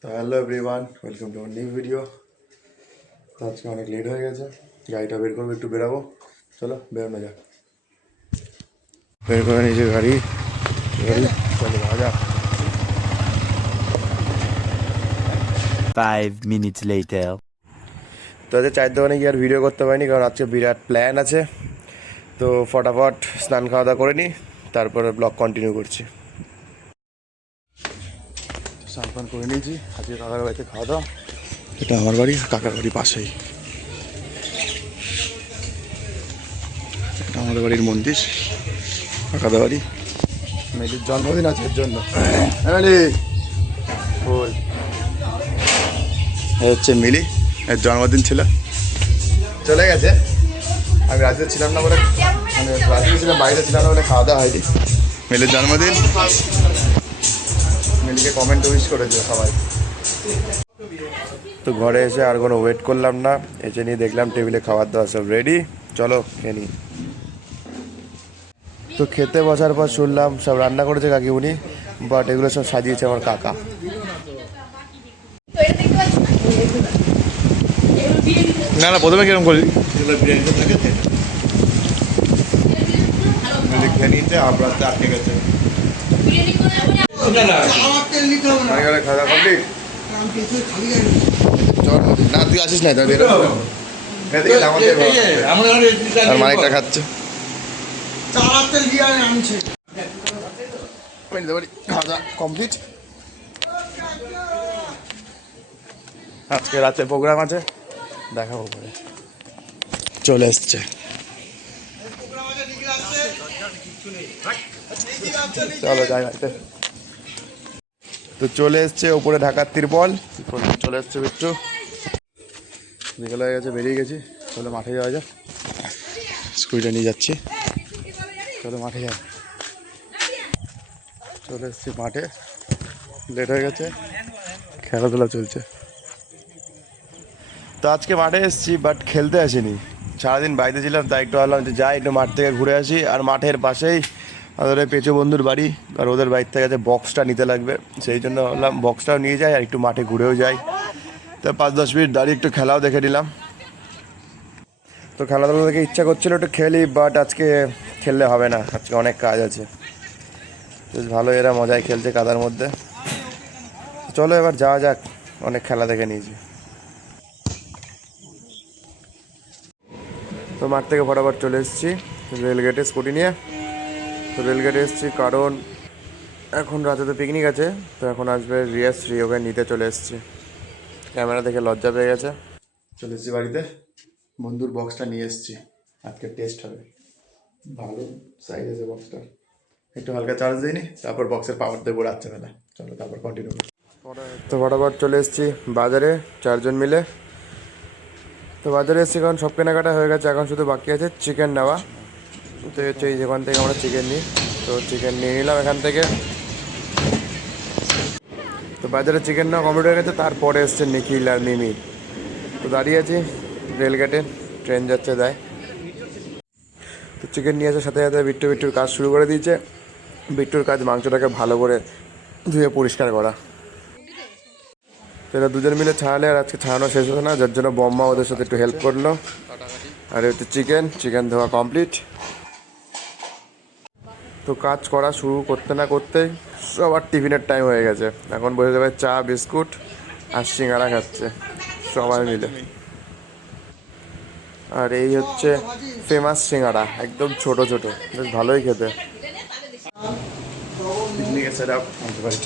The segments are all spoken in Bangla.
তো hello everyone, welcome to new video. তো আজকে অনেক লেট হয়ে গেছে, গাড়িটা বের করবো, একটু বেরাবো। চলো বেরোনো যাক। বের করে নিয়েছে গাড়ি গাড়ি চলো যাওয়া যাক। 5 minutes later. তো আজকে চায়ের দোকানে গিয়ে আর ভিডিও করতে পারিনি, কারণ আজকে বিরাট প্ল্যান আছে। তো ফটাফট স্নান খাওয়া দাওয়া করে নিই, তারপরে ব্লগ কন্টিনিউ করছি। স্নান পান করে নিয়েছি, আজকে কাকার বাড়িতে খাওয়া দাওয়া। এটা আমার বাড়ি, কাকার বাড়ি পাশেই। এটা আমাদের বাড়ির মন্দির, কাকাদের বাড়ি। মেলির জন্মদিন আছে এর জন্য। ফুল হচ্ছে মিলি, এর জন্মদিন ছিল, চলে গেছে। আমি রাতে ছিলাম না বলে, মানে রাতে ছিলাম, বাইরে ছিলাম না বলে খাওয়া দাওয়া হয়নি। মিলির জন্মদিন, মিলিকে কমেন্ট উইশ করেছে সবাই। তো ঘরে এসে আর কোনো ওয়েট করলাম না, এসে নিয়ে দেখলাম টেবিলে খাবার দাওয়া সব রেডি, চলো খেয়ে নিই। তো খেতে বসার পর শুনলাম সব রান্না করেছে কাকিমুনি, বাট এগুলো সব সাজিয়েছে আমার কাকা। না না, প্রথমে কিরকম করি খেয়ে নিতে, আপনার আটকে গেছে। খাওয়া কমপ্লিট, না তুই আসিস না, আর মালিকটা খাচ্ছে। কমপ্লিট। আজকে রাতে প্রোগ্রাম আছে, দেখাবো পরে। চলে এসছে, চলো যাই বাড়িতে। তো চলে এসছে ওপরে ঢাকার তিরপল, চলে এসছে বিট্টু। বিকেল হয়ে গেছে, বেরিয়ে গেছি, চলো মাঠে যাওয়া যাক। স্কুটিটা নিয়ে যাচ্ছি, চলো মাঠে যাই। চলে এসছি মাঠে, লেট হয়ে গেছে, খেলাধুলা চলছে। তো আজকে মাঠে এসেছি, বাট খেলতে আসিনি। সারাদিন বাড়িতে ছিলাম, তাই একটু ভাবলাম যে যাই একটু মাঠ থেকে ঘুরে আসি। আর মাঠের পাশেই আমাদের পেঁচো বন্ধুর বাড়ি, আর ওদের বাড়ির থেকে যে বক্সটা নিতে লাগবে, সেই জন্য ভাবলাম বক্সটাও নিয়ে যাই আর একটু মাঠে ঘুরেও যাই। তো 5-10 মিনিট দাঁড়িয়ে একটু খেলাও দেখে নিলাম। তো খেলাধুলা দেখে ইচ্ছা করছিল একটু খেলি, বাট আজকে খেললে হবে না, আজকে অনেক কাজ আছে। বেশ ভালো, এরা মজায় খেলছে কাদার মধ্যে। চলো এবার যাওয়া যাক, অনেক খেলা দেখে নিয়েছি। তো মাঠ থেকে ফটাফট চলে এসেছি রেলগেটে স্কুটি নিয়ে। তো রেলগেটে এসেছি কারণ এখন রাতে তো পিকনিক আছে, তো এখন আসবে রিয়াশ্রী, ওকে নিতে চলে এসেছি। ক্যামেরা দেখে লজ্জা পেয়ে গেছে। চলে এসেছি বাড়িতে, বন্ধুর বক্সটা নিয়ে এসেছি, আজকে টেস্ট হবে। ভালো সাইজ আছে বক্সটা, একটু হালকা চার্জ দিইনি, তারপর বক্সের পাওয়ার দেবো রাত্রেবেলা। চলো তারপর কন্টিনিউ। তো ফটাফট চলে এসেছি বাজারে 4 জন মিলে। তো বাজারে এসেছি কারণ সব কেনাকাটা হয়ে গেছে, এখন শুধু বাকি আছে চিকেন নেওয়া। তো হচ্ছে এই যেখান থেকে আমরা চিকেন নিই, তো চিকেন নিয়ে নিলাম এখান থেকে। তো বাজারে চিকেন নেওয়া কমপ্লিট হয়ে গেছে, তারপরে এসছে নিখিল আর মিমি। তো দাঁড়িয়ে আছি রেলগেটে, ট্রেন যাচ্ছে তাই। তো চিকেন নিয়ে আসার সাথে সাথে বিট্টুর কাজ শুরু করে দিয়েছে। বিট্টুর কাজ মাংসটাকে ভালো করে ধুয়ে পরিষ্কার করা। তো এরা দুজন মিলে ছাড়ালে আর আজকে ছাড়ানো শেষ হতো না, যার জন্য বম্মা ওদের সাথে একটু হেল্প করলো। আর হচ্ছে চিকেন ধোয়া কমপ্লিট। তো কাজ করা শুরু করতে না করতেই সবার টিফিনের টাইম হয়ে গেছে। এখন বসে যাবে চা বিস্কুট আর সিঙ্গারা খাচ্ছে সবাই মিলে। আর এই হচ্ছে ফেমাস সিঙ্গারা, একদম ছোট ছোট, বেশ ভালোই খেতে। পিকনিকের সেট আপ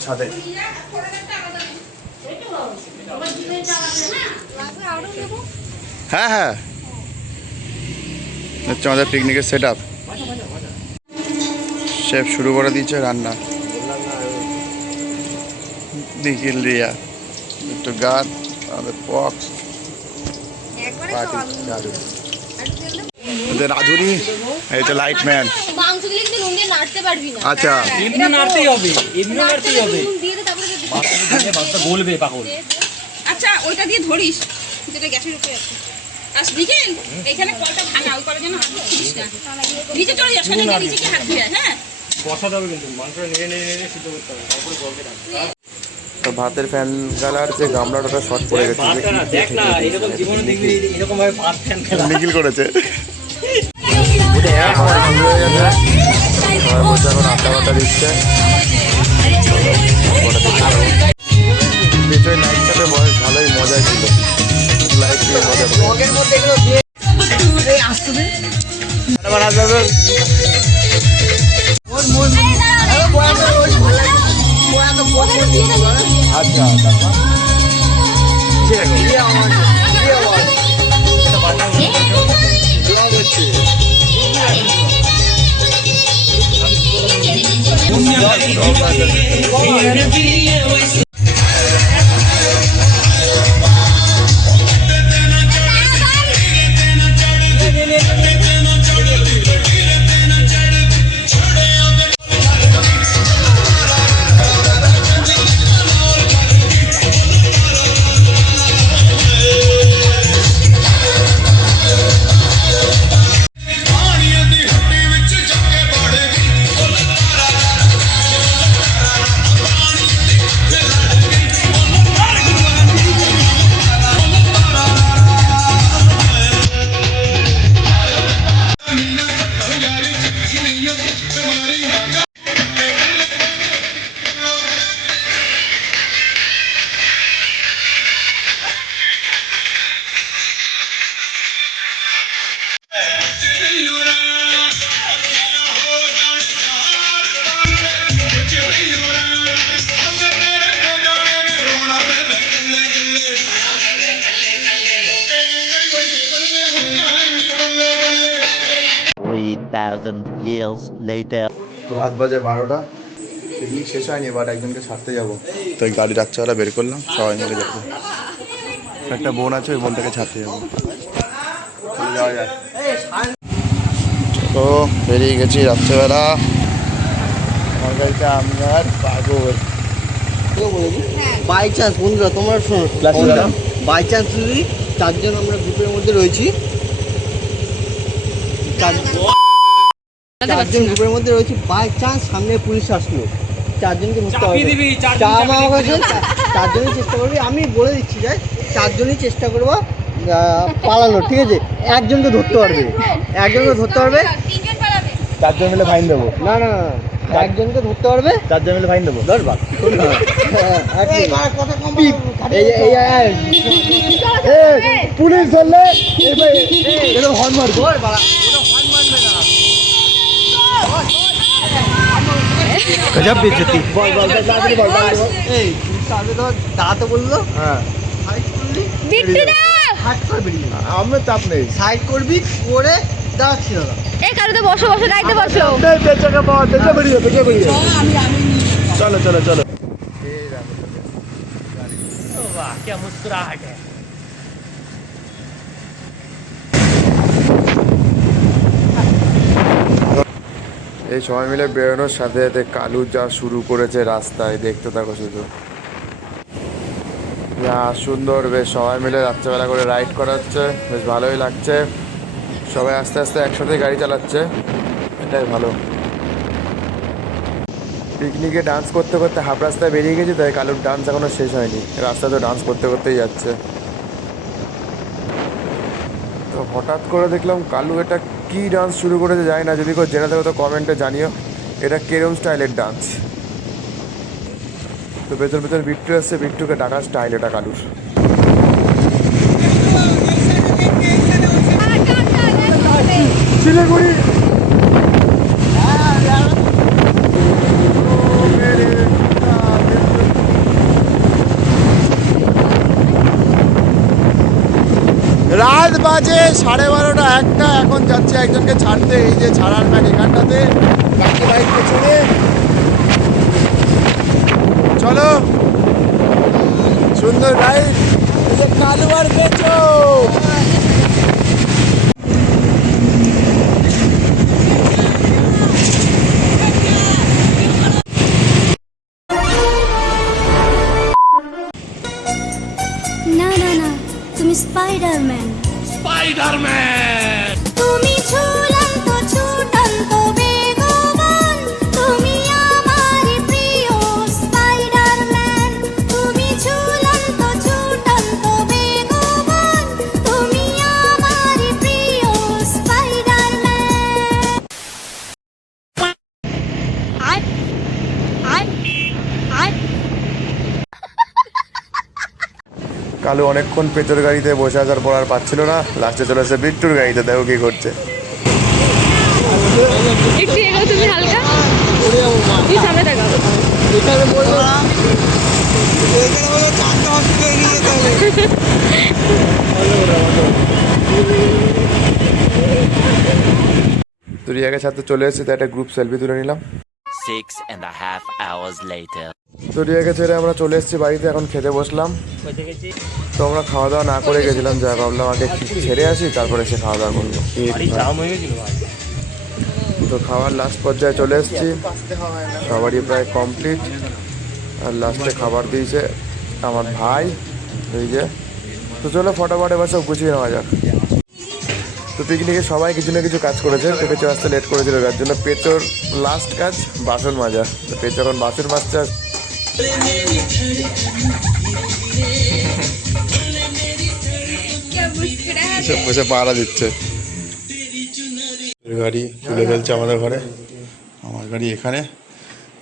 ছাদে। হ্যাঁ হ্যাঁ, হচ্ছে আমাদের পিকনিকের সেট আপ। শেফ শুরু করে দিয়েছে রান্না। নিখিল রিয়া, একটু গান, আমাদের পক্স রাধুনি, এই তো লাইট ম্যান। আচ্ছা আচ্ছা ওইটা দিয়ে ধরিস, যেটা গ্যাসের উপরে আছে। আর নিখিল এখানে কলটা ভাঙা, ওই কলের জন্য হাত দিস না, নিচে চলে যাস, নিচে কি হাত দিয়ে। হ্যাঁ বসাতে হবে, কিন্তু মাংসটা নিয়ে সিদ্ধ করতে হবে, তারপরে জল দিয়ে রাখতে হবে। তো ভাতের ফ্যান গালার যে গামলাটা শর্ট পড়ে গেছে, যে ইটে ঠেকে দিয়েছে। নিখিল করেছে। খাওয়া শুরু হয়ে গেছে, সবাই বসে এখন আড্ডা বাড্ডা দিচ্ছে। পেছনে লাইটটাতে বয়স ভালোই মজা ছিল, লাইট দিয়ে মজা করে। years later. রাত বাজে 12টা, পিকনিক শেষ হয়নি, বাট একজনকে ছাড়তে যাবো, তো এই গাড়ি রাত্রেবেলা বের করলাম, সবাই মিলে যাবো। একটা বোন আছে, ওই বোনটাকে ছাড়তে যাবো, চলে যাওয়া যায়। তো বেরিয়ে গেছি রাত্রেবেলা। আমার গাড়িতে আমি আর পাগল। বাই চান্স বন্ধুরা তোমরা শোনো, বাই চান্স যদি 4 জন আমরা গ্রুপের মধ্যে রয়েছি, 4 জন গ্রুপের মধ্যে রয়েছি, বাই চান্স সামনে পুলিশ আসলো, 4 জনকে ধরতে হবে। 4 জনই চেষ্টা করবি, আমি বলে দিচ্ছি যাই, 4 জনই চেষ্টা করবো পালানো, ঠিক আছে? একজনকে ধরতে পারবে, একজনকে ধরতে পারবে, 4 জন মিলে ফাইন দেবো। না না না, একজনকে ধরতে পারবে, 4 জন মিলে ফাইন দেবো। ধরবা পুলিশ ধরলে হর্ন মারবো। গজব বেজতি। এই আগে তো দাঁড়াতে বললো, হ্যাঁ আমার চাপ নেই, সাইড করবি করে দাঁড়াচ্ছিল না। এই কারণে বসো বসো গাইতে বসো। চলো চলো চলো। वाह क्या मुस्कुराहट है। এই সবাই মিলে বেরোনোর সাথে সাথে কালু যা শুরু করেছে রাস্তায়, দেখতে থাকো শুধু। যা সুন্দর, বেশ সবাই মিলে রাত্রেবেলা করে রাইড করা হচ্ছে, বেশ ভালোই লাগছে। সবাই আস্তে আস্তে একসাথে গাড়ি চালাচ্ছে, এটাই ভালো। পিকনিকে ডান্স করতে করতে হাফ রাস্তায় বেরিয়ে গেছি, তাই কালুর ডান্স এখনও শেষ হয়নি, রাস্তায় তো ডান্স করতে করতেই যাচ্ছে। তো হঠাৎ করে দেখলাম কালু এটা কি ডান্স শুরু করেছে জানি না, যদি কেউ জেনে থাকো তো কমেন্টে জানিও এটা কেরম স্টাইলের ডান্স। তো ভেতর ভেতর বিট্টু আসছে, বিট্টুকে ডাকার স্টাইল এটা কালুর। শিলিগুড়ি রাত বাজে 12:30 1টা, এখন যাচ্ছে একজনকে ছাড়তে, এই যে ছাড়ার ম্যান এখানটাতে, বাকি বাইক পেছনে। চলো, সুন্দর রাইড, কালু আর বেচো। না না না, তুমি স্পাইডারম্যান। स्पाइडरमैन তুমি ঝুলন্ত ছুটন্ত বেগবান, তুমি আমার প্রিয় স্পাইডারম্যান। কালু অনেকক্ষণ পেচোর গাড়িতে বসে আসার পর আর পাচ্ছিল না, লাস্টে চলে এসে বিট্টুর গাড়িতে। দেখো কি করছে। একটু এগো তুমি হালকা, তুমি সামনে তাকাও। এখানে বললো এখানে বলে চারটা হসপিটালে নিয়ে যেতে হবে। তো রিয়াকে সাথে চলে এসেছি, তো একটা গ্রুপ সেলফি তুলে নিলাম। 6.5 hours later. তো রিয়াকে ছেড়ে আমরা চলে এসেছি বাড়িতে, এখন খেতে বসলাম। তো আমরা খাওয়া দাওয়া না করে গেছিলাম, যা ভাবলাম আগে ছেড়ে আসি, তারপরে এসে খাওয়া দাওয়া করবো। তো খাওয়ার লাস্ট পর্যায়ে চলে এসেছি, সবারই প্রায় কমপ্লিট। আর লাস্টে খাবার দিয়েছে আমার ভাই, এই যে। তো চলো ফটাফট এবার সব গুছিয়ে নেওয়া যাক। তো পিকনিকে সবাই কিছু না কিছু কাজ করেছে। তো পেঁচো আসতে লেট করেছিল, যার জন্য পেঁচোর লাস্ট কাজ বাসন মাজা। তো পেঁচো এখন বাসন মাজছে। বসে পাহারা দিচ্ছে। গাড়ি তুলে ফেলছে আমাদের ঘরে, আমার গাড়ি এখানে।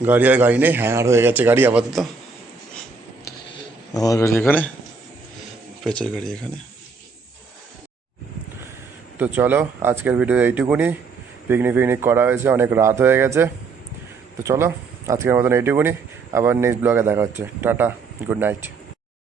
গাড়ি আর গাড়ি নেই, হ্যাঙ্গার হয়ে গেছে গাড়ি আপাতত। আমার গাড়ি এখানে, পেঁচোর গাড়ি এখানে। তো চলো আজকের ভিডিও এইটুকুনি। পিকনিক করা হয়েছে, অনেক রাত হয়ে গেছে। তো চলো আজকের মতন এইটুকুনি, আবার নেক্সট ব্লগে দেখা হচ্ছে। Tata, good night.